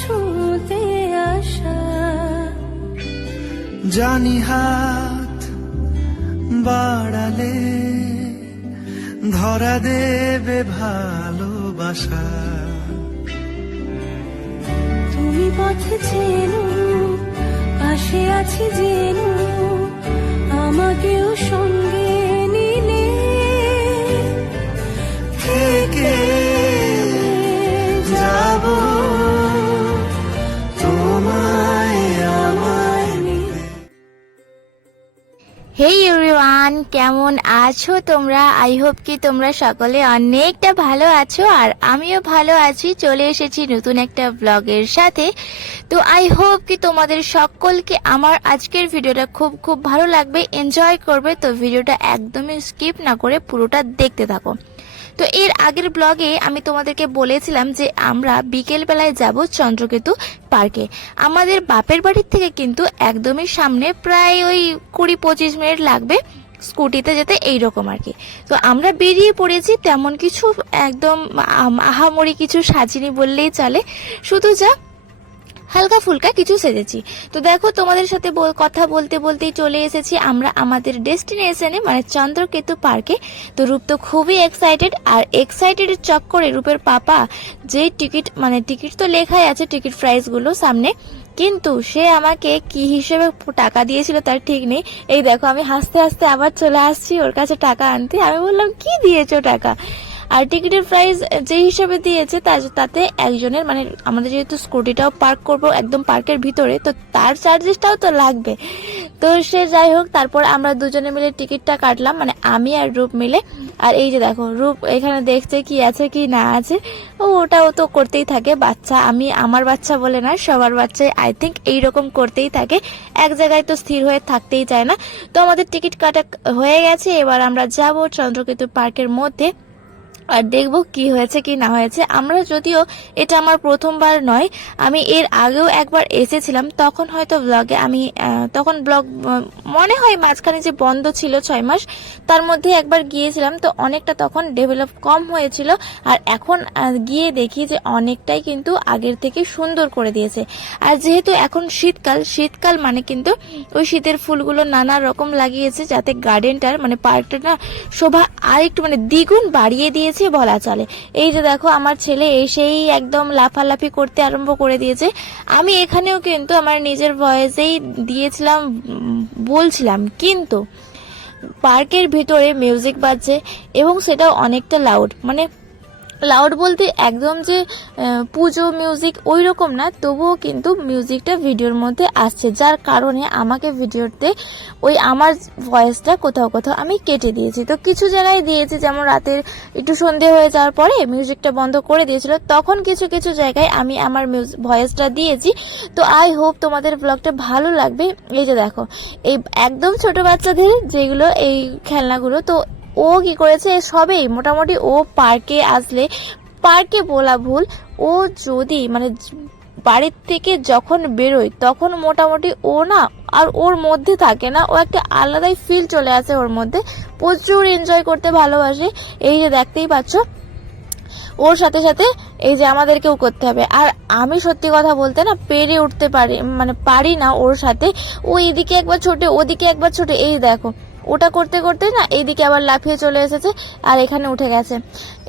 ছুঁতে আসা। জানি হাত বাড়ালে ধরা দেবে ভালোবাসা। তুমি পথ চেনো, পাশে আছি জেনো, আমাকেও সঙ্গে নিলে থেকে যাব তোমায় আমার নিয়ে। হে এভরিওয়ান, কেমন আছো তোমরা? আই হোপ কি তোমরা সকলে অনেকটা ভালো আছো, আর আমিও ভালো আছি। চলে এসেছি নতুন একটা ব্লগের সাথে। তো আই হোপ কি তোমাদের সকলকে আমার আজকের ভিডিওটা খুব খুব ভালো লাগবে, এনজয় করবে। তো ভিডিওটা একদমই স্কিপ না করে পুরোটা দেখতে থাকো। তো এর আগের ব্লগে আমি তোমাদেরকে বলেছিলাম যে আমরা বিকেল বেলায় যাব চন্দ্রকেতু পার্কে। আমাদের বাপের বাড়ির থেকে কিন্তু একদমই সামনে, প্রায় ওই 20-25 মিনিট লাগবে স্কুটিতে যেতে, এইরকম আর কি। তো আমরা বেরিয়ে পড়েছি, তেমন কিছু একদম আহামরি কিছু সাজিনি বললেই চলে, শুধু যা হালকা ফুলকা কিছু সেজেছি। তো দেখো, তোমাদের সাথে কথা বলতে বলতেই চলে এসেছি আমরা আমাদের ডেস্টিনেশনে, মানে চন্দ্রকেতু পার্কে। তো রূপ তো খুবই এক্সাইটেড, আর এক্সাইটেডের চক্করে রূপের পাপা যে টিকিট তো লেখাই আছে টিকিট প্রাইস গুলো সামনে, কিন্তু সে আমাকে কি হিসেবে টাকা দিয়েছিল তার ঠিক নেই। এই দেখো, আমি হাসতে হাসতে আবার চলে আসছি ওর কাছে টাকা আনতে। আমি বললাম, কি দিয়েছো টাকা? আর টিকিটের প্রাইস যে হিসাবে দিয়েছে তাতে একজনের, মানে আমাদের যেহেতু স্কুটিটাও পার্ক করব একদম পার্কের ভিতরে, তো তার চার্জেসটাও তো লাগবে। তো সে যাই হোক, তারপর আমরা দুজনে মিলে টিকিটটা কাটলাম, মানে আমি আর রূপ মিলে। আর এই যে দেখো, রূপ এখানে দেখছে কি আছে কি না আছে, ওটাও তো করতেই থাকে। বাচ্চা, আমি আমার বাচ্চা বলে না, সবার বাচ্চাই আই থিঙ্ক এইরকম করতেই থাকে, এক জায়গায় তো স্থির হয়ে থাকতেই চায় না। তো আমাদের টিকিট কাটা হয়ে গেছে, এবার আমরা যাব চন্দ্রকেতু পার্কের মধ্যে আর দেখবো কি হয়েছে কি না হয়েছে। আমরা যদিও এটা আমার প্রথমবার নয়, আমি এর আগেও একবার এসেছিলাম, তখন হয়তো ব্লগে আমি তখন ব্লগ মনে হয় মাঝখানে যে বন্ধ ছিল 6 মাস, তার মধ্যে একবার গিয়েছিলাম। তো অনেকটা তখন ডেভেলপ কম হয়েছিল, আর এখন গিয়ে দেখি যে অনেকটাই কিন্তু আগের থেকে সুন্দর করে দিয়েছে। আর যেহেতু এখন শীতকাল মানে কিন্তু ওই শীতের ফুলগুলো নানা রকম লাগিয়েছে, যাতে গার্ডেনটার মানে পার্কটা না শোভা আর একটু মানে দ্বিগুণ বাড়িয়ে দিয়েছে বলা চলে। এই যে দেখো, আমার ছেলে এসেই একদম লাফালাফি করতে আরম্ভ করে দিয়েছে। আমি এখানেও কিন্তু আমার নিজের ভয়েসেই দিয়েছিলাম, বলছিলাম, কিন্তু পার্কের ভিতরে মিউজিক বাজছে, এবং সেটাও অনেকটা লাউড, মানে লাউড বলতে একদম যে পুজো মিউজিক ওই রকম না, তবুও কিন্তু মিউজিকটা ভিডিওর মধ্যে আসছে, যার কারণে আমাকে ভিডিওতে ওই আমার ভয়েসটা কোথাও কোথাও আমি কেটে দিয়েছি। তো কিছু জায়গায় দিয়েছি, যেমন রাতের একটু সন্ধে হয়ে যাওয়ার পরে মিউজিকটা বন্ধ করে দিয়েছিল, তখন কিছু কিছু জায়গায় আমি আমার ভয়েসটা দিয়েছি। তো আই হোপ তোমাদের ব্লগটা ভালো লাগবে। এই যে দেখো, এই একদম ছোট বাচ্চাদের যেগুলো এই খেলনাগুলো, তো ও কি করেছে, সবেই মোটামুটি ও পার্কে আসলে, পার্কে বলা ভুল, ও যদি মানে বাড়ির থেকে যখন বেরোয় তখন মোটামুটি ও না আর ওর মধ্যে থাকে না, ও একটা আলাদাই ফিল চলে আসে ওর মধ্যে, প্রচুর এনজয় করতে ভালোবাসে। এই যে দেখতেই পাচ্ছ, ওর সাথে সাথে এই যে আমাদেরকেও করতে হবে। আর আমি সত্যি কথা বলতে না পেরে উঠতে পারি না ওর সাথে। ও এদিকে একবার ছোটে, ওদিকে একবার ছোটে। এই দেখো, ওটা করতে করতে না এইদিকে আবার লাফিয়ে চলে এসেছে, আর এখানে উঠে গেছে।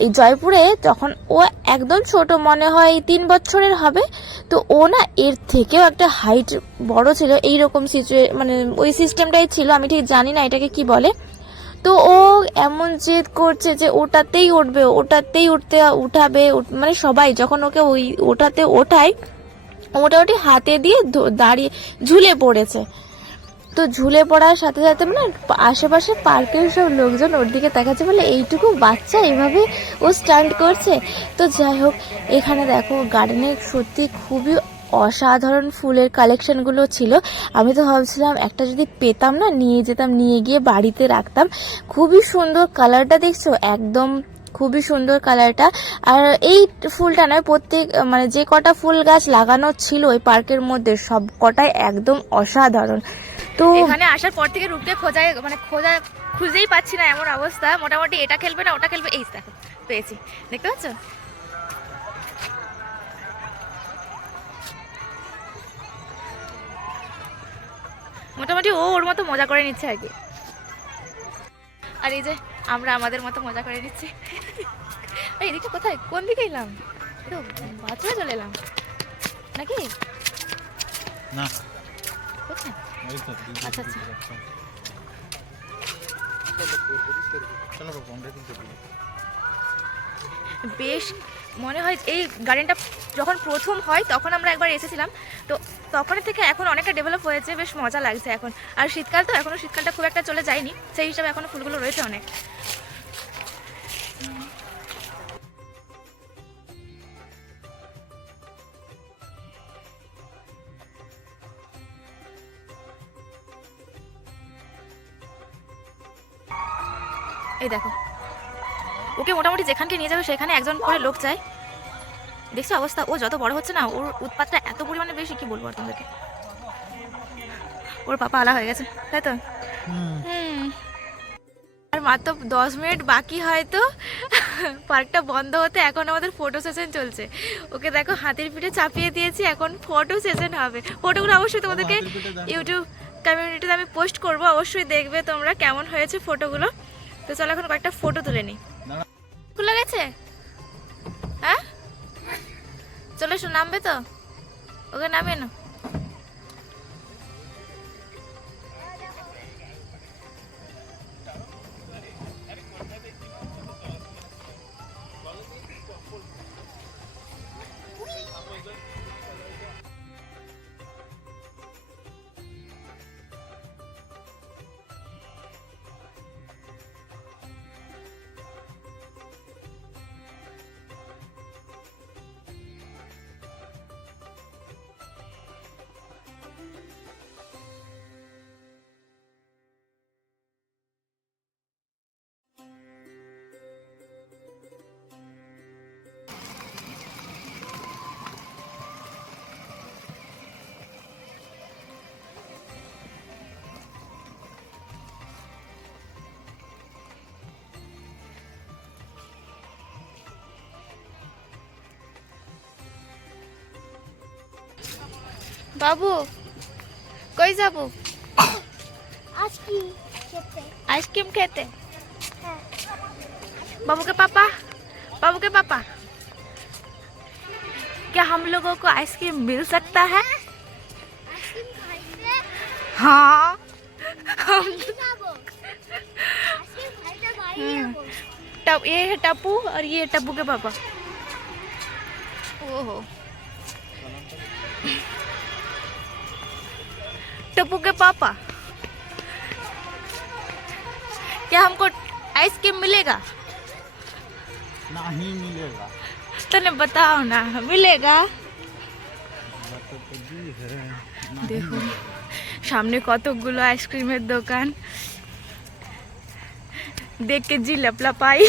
এই জয়পুরে যখন ও একদম ছোট, মনে হয় 3 বছরের হবে, তো ও না এর থেকেও একটা হাইট বড় ছিল, এইরকম মানে ওই সিস্টেমটাই ছিল, আমি ঠিক জানি না এটাকে কি বলে। তো ও এমন জেদ করছে যে ওটাতেই উঠবে, উঠাবে, মানে সবাই যখন ওকে ওটাতে ওঠায়, মোটামুটি হাতে দিয়ে দাঁড়িয়ে ঝুলে পড়েছে। তো ঝুলে পড়ার সাথে সাথে মানে আশেপাশে পার্কের সব লোকজন ওর দিকে তাকাচ্ছে, বলে এইটুকু বাচ্চা এইভাবে ও স্টান্ট করছে। তো যাই হোক, এখানে দেখো গার্ডেনে সত্যি খুবই অসাধারণ ফুলের কালেকশনগুলো ছিল। আমি তো ভাবছিলাম একটা যদি পেতাম না, নিয়ে যেতাম, নিয়ে গিয়ে বাড়িতে রাখতাম। খুবই সুন্দর কালারটা, দেখছো একদম খুবই সুন্দর কালারটা। আর এই ফুলটা নয়, প্রত্যেক মানে যে কটা ফুল গাছ লাগানো ছিল ওই পার্কের মধ্যে সব কটাই একদম অসাধারণ। তো এখানে আসার পর থেকে রূপকে খুঁজেই পাচ্ছি না, এমন অবস্থা। মোটামুটি এটা খেলবে না ওটা খেলবে, এই দেখো পেয়েছি, দেখতে পাচ্ছ। মোটামুটি ও ওর মতো মজা করে নিচ্ছে আর কি। আর এই যে আমরা আমাদের মতো মজা করে নিচ্ছি। এই দিকটা কোথায়, কোন দিকে এলাম? তো বাথরুমে চলে এলাম নাকি? না কোথায়? আচ্ছা আচ্ছা। বেশ মনে হয় এই গার্ডেনটা যখন প্রথম হয় তখন আমরা একবার এসেছিলাম, তো তখনের থেকে এখন অনেকটা ডেভেলপ হয়েছে, বেশ মজা লাগছে এখন। আর শীতকাল তো, এখনও শীতকালটা খুব একটা চলে যায়নি, সেই হিসাবে এখনও ফুলগুলো রয়েছে অনেক। এই দেখো, ওকে মোটামুটি যেখানকে নিয়ে যাবে সেখানে একজন করে লোক চায়। দেখছো অবস্থা, ও যত বড় হচ্ছে না ওর উৎপাতটা এত পরিমাণে বেশি, কি বলবো আর তোমাদেরকে। ওর পাপা আলা হয়ে গেছে, তাই তো? আর মাত্র 10 মিনিট বাকি হয়তো পার্কটা বন্ধ হতে। এখন আমাদের ফটো সেশন চলছে। ওকে দেখো হাতির পিঠে চাপিয়ে দিয়েছি, এখন ফটো সেশন হবে। ফটোগুলো অবশ্যই তোমাদেরকে ইউটিউব কমিউনিটিতে আমি পোস্ট করব, অবশ্যই দেখবে তোমরা কেমন হয়েছে ফটোগুলো। তো চলো এখন কয়েকটা ফটো তুলে নিই। খুলে গেছে? হ্যাঁ চলে এসো, নামবে তো? ওকে নামিয়ে না। বাবু কই যাবো? आइसक्रीम खेते। बाबू के पापा क्या हम लोगों को आइसक्रीम मिल सकता है? हाँ तब ये है टप्पू और ये है टप्पू के पापा। ओहो टप्पू के पापा, क्या हमको आइसक्रीम मिलेगा? नहीं मिलेगा। तने बताओ ना, मिलेगा? দেখো সামনে কতগুলো আইসক্রিমের দোকান, দেখে জি লাপলাপাই।